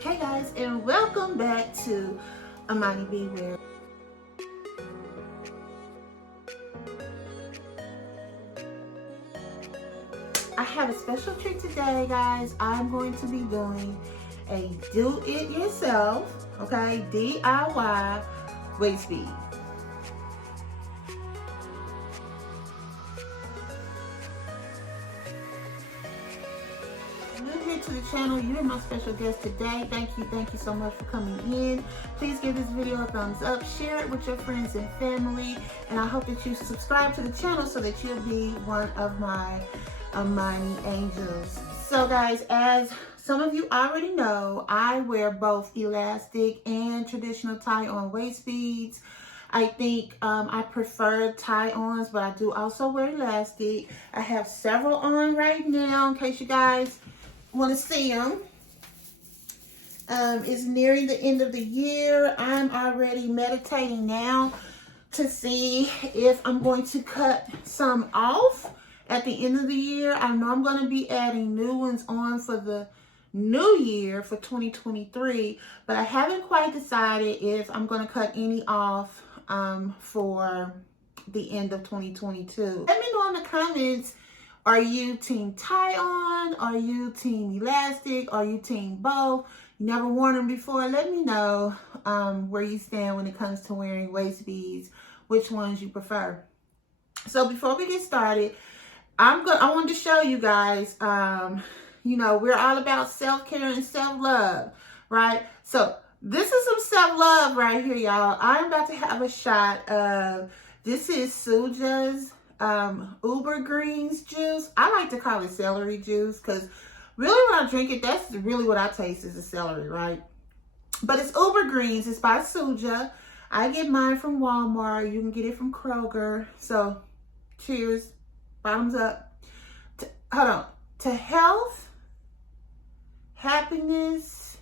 Hey guys, and welcome back to Amani Beadwear. I have a special treat today, guys. I'm going to be doing a do-it-yourself, okay, DIY waist bead. New here to the channel, you're my special guest today. Thank you so much for coming in. Please give this video a thumbs up, share it with your friends and family, and I hope that you subscribe to the channel so that you'll be one of my Amani angels. So guys, as some of you already know, I wear both elastic and traditional tie-on waist beads. I think I prefer tie-ons, but I do also wear elastic. I have several on right now in case you guys want to see them. It's nearing the end of the year. I'm already meditating now to see if I'm going to cut some off at the end of the year. I know I'm going to be adding new ones on for the new year for 2023, but I haven't quite decided if I'm going to cut any off for the end of 2022. Let me know in the comments, are you team tie-on? Are you team elastic? Are you team both? You never worn them before? Let me know where you stand when it comes to wearing waist beads, which ones you prefer. So before we get started, I wanted to show you guys, you know, we're all about self-care and self-love, right? So this is some self-love right here, y'all. I'm about to have a shot of, this is Suja's Uber Greens juice. I like to call it celery juice because really when I drink it, that's really what I taste is the celery, right? But it's Uber Greens. It's by Suja. I get mine from Walmart. You can get it from Kroger. So cheers. Bottoms up. Hold on. To health, happiness,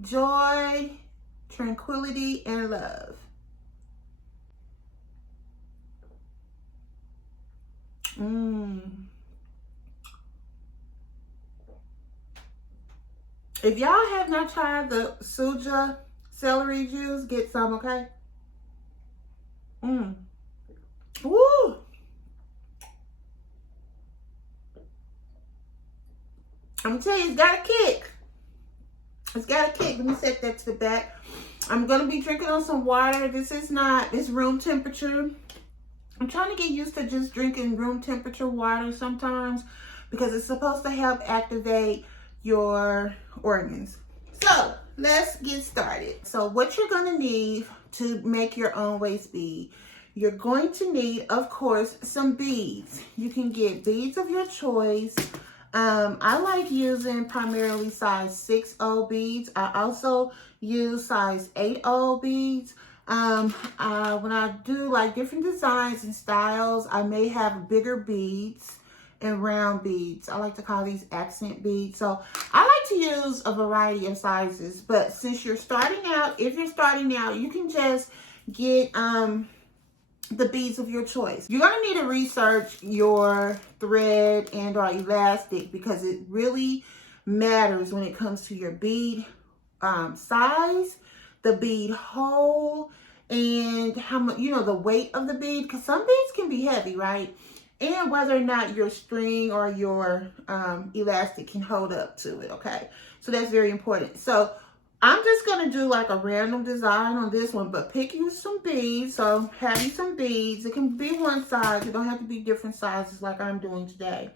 joy, tranquility, and love. If y'all have not tried the Suja celery juice, get some, okay? Woo! I'm gonna tell you, it's got a kick. It's got a kick. Let me set that to the back. I'm gonna be drinking on some water. This is not, it's room temperature. I'm trying to get used to just drinking room temperature water sometimes because it's supposed to help activate your organs. So let's get started. So what you're gonna need to make your own waist bead, you're going to need, of course, some beads. You can get beads of your choice. I like using primarily size 6/0 beads. I also use size 8/0 beads. When I do like different designs and styles, I may have bigger beads and round beads. I like to call these accent beads. So I like to use a variety of sizes, but since you're starting out, if you're starting out, you can just get the beads of your choice. You're going to need to research your thread and or elastic because it really matters when it comes to your bead size, the bead hole, and how much, you know, the weight of the bead, because some beads can be heavy, right? And whether or not your string or your elastic can hold up to it, okay? So that's very important. So I'm just going to do like a random design on this one, but pick you some beads. So have you some beads. It can be one size. It don't have to be different sizes like I'm doing today.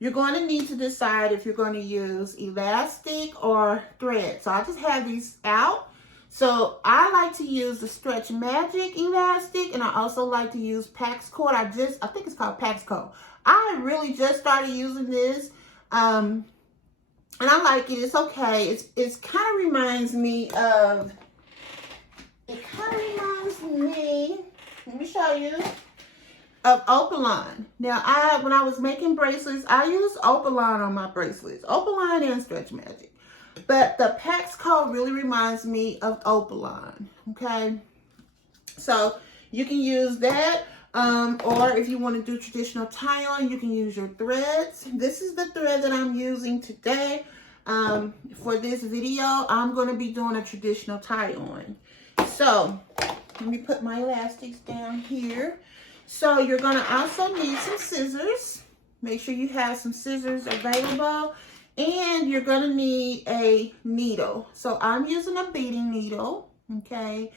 You're going to need to decide if you're going to use elastic or thread. So I just have these out. So I like to use the Stretch Magic elastic, and I also like to use Pax Cord. I think it's called Pax Cord. I really just started using this. And I like it. It's okay. It's kind of reminds me of, let me show you, of Opaline. Now, when I was making bracelets, I used Opaline on my bracelets. Opaline and Stretch Magic. But the Pax Cord really reminds me of Opaline, okay? So you can use that. Or if you want to do traditional tie-on, you can use your threads. This is the thread that I'm using today. For this video, I'm going to be doing a traditional tie-on. So, let me put my elastics down here. So, you're going to also need some scissors. Make sure you have some scissors available. And you're going to need a needle. So, I'm using a beading needle, okay?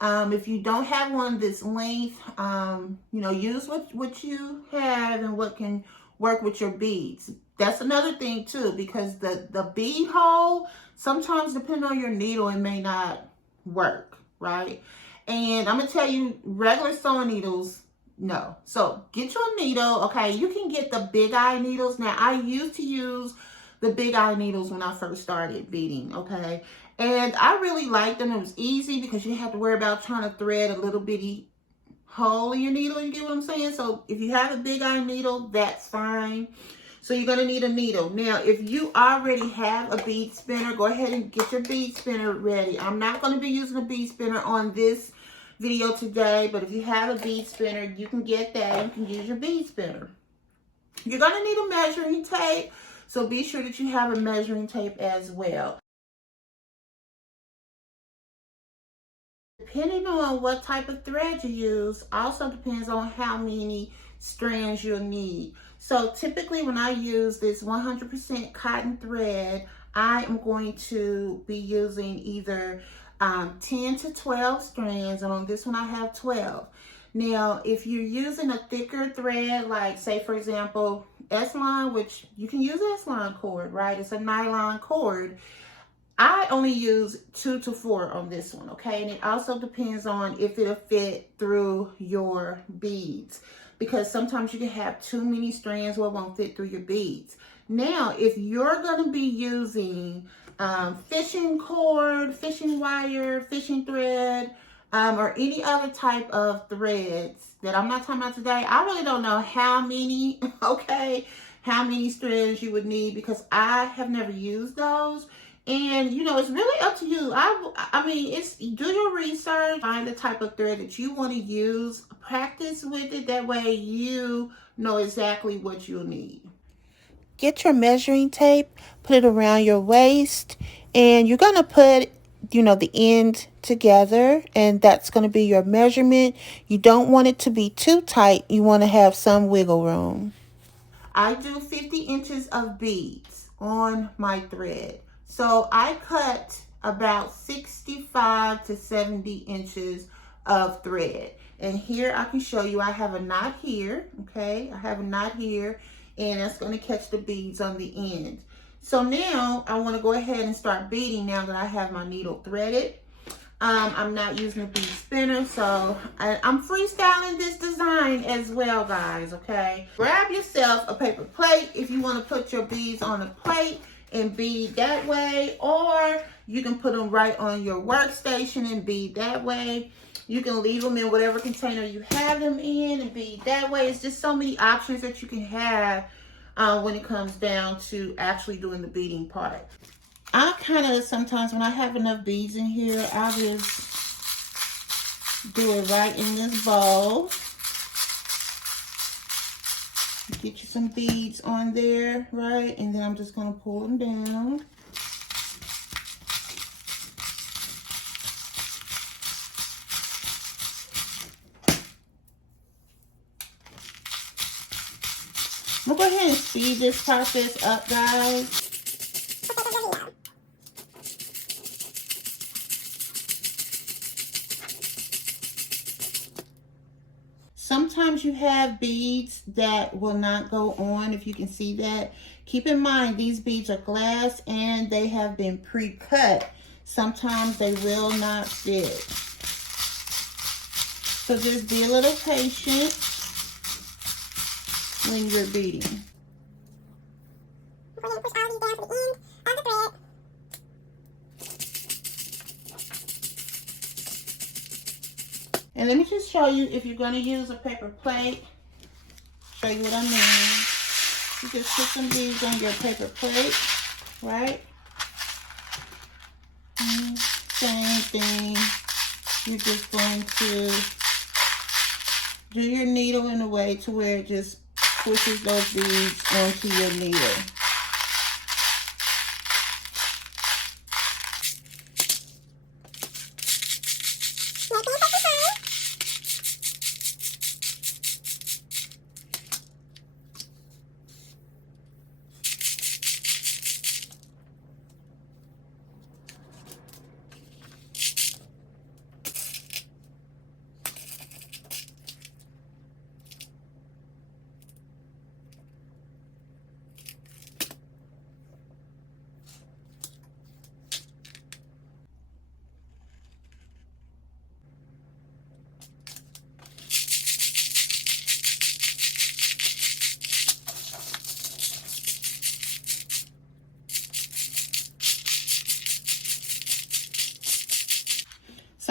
If you don't have one this length, you know, use what you have and what can work with your beads. That's another thing too, because the bead hole, sometimes depending on your needle, it may not work, right? And I'm going to tell you, regular sewing needles, no. So get your needle, okay? You can get the big eye needles. Now, I used to use the big eye needles when I first started beading, okay? And I really liked them. It was easy because you have to worry about trying to thread a little bitty hole in your needle. You get what I'm saying? So if you have a big eye needle, that's fine. So you're going to need a needle. Now, if you already have a bead spinner, go ahead and get your bead spinner ready. I'm not going to be using a bead spinner on this video today, but if you have a bead spinner, you can get that. You can use your bead spinner. You're going to need a measuring tape, so be sure that you have a measuring tape as well. Depending on what type of thread you use, also depends on how many strands you'll need. So typically when I use this 100% cotton thread, I am going to be using either 10 to 12 strands, and on this one I have 12. Now, if you're using a thicker thread, like say for example, S-line, which you can use S-line cord, right? It's a nylon cord. I only use 2 to 4 on this one, okay? And it also depends on if it'll fit through your beads, because sometimes you can have too many strands where it won't fit through your beads. Now, if you're going to be using fishing cord, fishing wire, fishing thread, or any other type of threads that I'm not talking about today, I really don't know how many, okay, how many strands you would need, because I have never used those. And, you know, it's really up to you. I mean, it's do your research, find the type of thread that you want to use, practice with it. That way you know exactly what you'll need. Get your measuring tape, put it around your waist, and you're going to put, you know, the end together, and that's going to be your measurement. You don't want it to be too tight. You want to have some wiggle room. I do 50 inches of beads on my thread. So I cut about 65 to 70 inches of thread. And here I can show you I have a knot here, okay? I have a knot here, and that's going to catch the beads on the end. So now I want to go ahead and start beading now that I have my needle threaded. I'm not using a bead spinner, so I'm freestyling this design as well, guys, okay? Grab yourself a paper plate if you want to put your beads on a plate and bead that way, or you can put them right on your workstation and bead that way. You can leave them in whatever container you have them in and bead that way. It's just so many options that you can have when it comes down to actually doing the beading part. I kind of, sometimes when I have enough beads in here, I'll just do it right in this bowl. Get you some beads on there, right? And then I'm just going to pull them down. I'm going to go ahead and speed this process up, guys. Sometimes you have beads that will not go on, if you can see that. Keep in mind, these beads are glass and they have been pre-cut. Sometimes they will not fit. So just be a little patient when you're beading. We're going to push all these down to the end of the thread. And let me just show you, if you're going to use a paper plate, show you what I mean. You just put some beads on your paper plate, right? And same thing. You're just going to do your needle in a way to where it just pushes those beads onto your needle.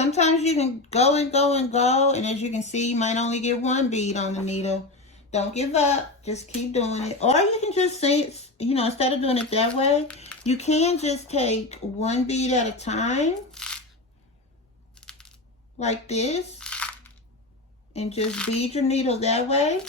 Sometimes you can go and go and go, and as you can see, you might only get one bead on the needle. Don't give up. Just keep doing it. Or you can just say, you know, instead of doing it that way, you can just take one bead at a time, like this, and just bead your needle that way.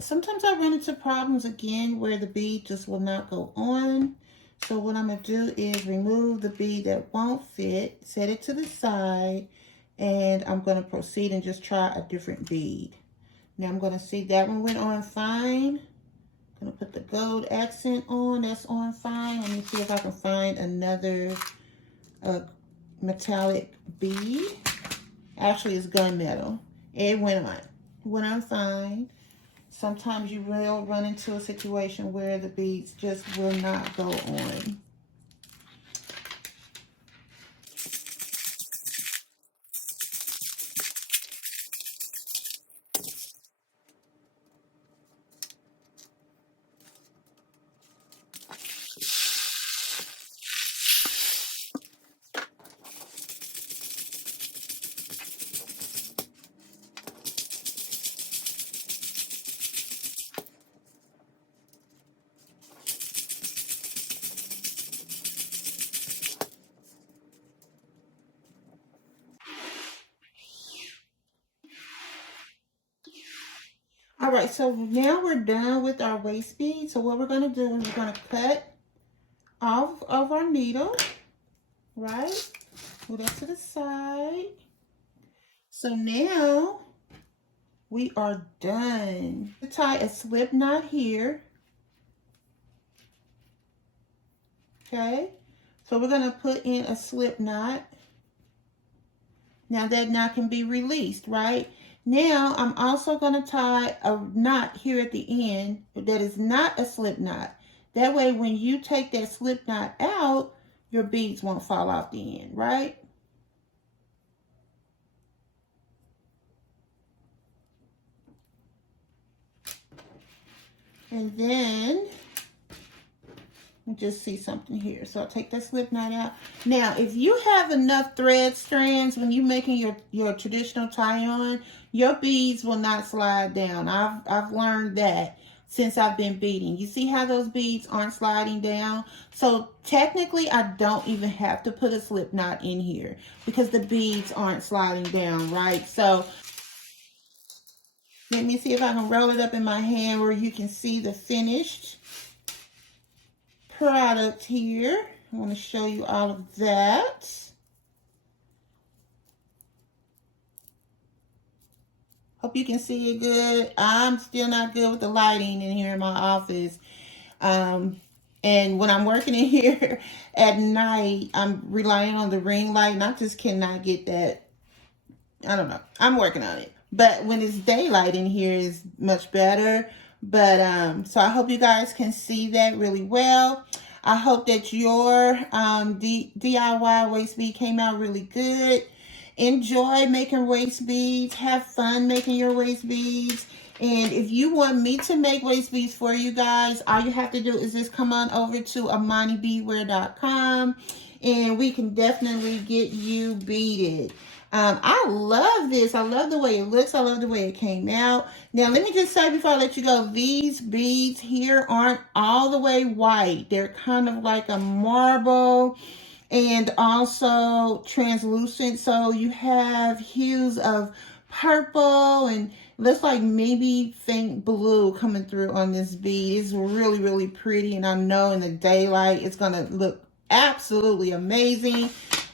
Sometimes I run into problems again where the bead just will not go on. So what I'm going to do is remove the bead that won't fit, set it to the side, and I'm going to proceed and just try a different bead. Now I'm going to see that one went on fine. I'm going to put the gold accent on. That's on fine. Let me see if I can find another metallic bead. Actually, it's gunmetal. It went on. Went on fine. Sometimes you will run into a situation where the beads just will not go on. All right, so now we're done with our waist bead. So what we're going to do is we're going to cut off of our needle, right? Put that to the side. So now we are done. Tie a slip knot here. Okay, so we're going to put in a slip knot. Now that knot can be released, right? Now I'm also going to tie a knot here at the end that is not a slip knot. That way when you take that slip knot out, your beads won't fall off the end, right? And then just see something here. So I'll take that slip knot out. Now, if you have enough thread strands when you're making your traditional tie-on, your beads will not slide down. I've learned that since I've been beading. You see how those beads aren't sliding down? So technically, I don't even have to put a slip knot in here because the beads aren't sliding down, right? So let me see if I can roll it up in my hand where you can see the finished product here. I want to show you all of that. Hope you can see it good. I'm still not good with the lighting in here in my office. And when I'm working in here at night, I'm relying on the ring light, and I just cannot get that. I don't know. I'm working on it. But when it's daylight in here is much better. But so I hope you guys can see that really well. I hope that your DIY waist bead came out really good. Enjoy making waist beads. Have fun making your waist beads. And if you want me to make waist beads for you guys, all you have to do is just come on over to AmaniBeadwear.com and we can definitely get you beaded. I love this. I love the way it looks. I love the way it came out. Now, let me just say before I let you go, these beads here aren't all the way white. They're kind of like a marble and also translucent. So you have hues of purple and looks like maybe faint blue coming through on this bead. It's really, really pretty. And I know in the daylight, it's going to look absolutely amazing.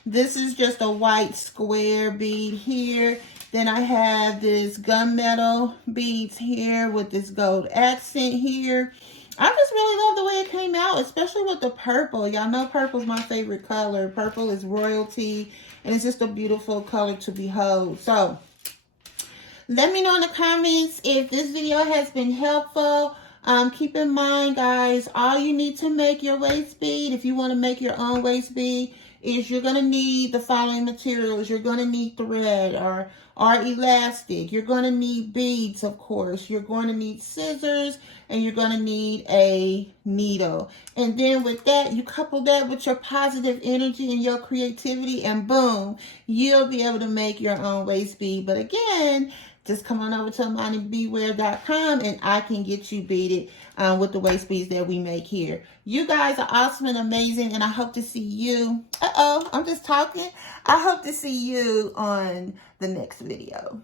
This is just a white square bead here. Then I have this gunmetal beads here with this gold accent here. I just really love the way it came out, especially with the purple. Y'all know purple is my favorite color. Purple is royalty, and it's just a beautiful color to behold. So, let me know in the comments if this video has been helpful. Keep in mind, guys, all you need to make your waist bead, if you want to make your own waist bead, is you're going to need the following materials. You're going to need thread or elastic. You're going to need beads, of course. You're going to need scissors, and you're going to need a needle. And then with that, you couple that with your positive energy and your creativity, and boom, you'll be able to make your own waist bead. But again, just come on over to AmaniBeadwear.com and I can get you beaded with the waist beads that we make here. You guys are awesome and amazing, and I hope to see you. I'm just talking. I hope to see you on the next video.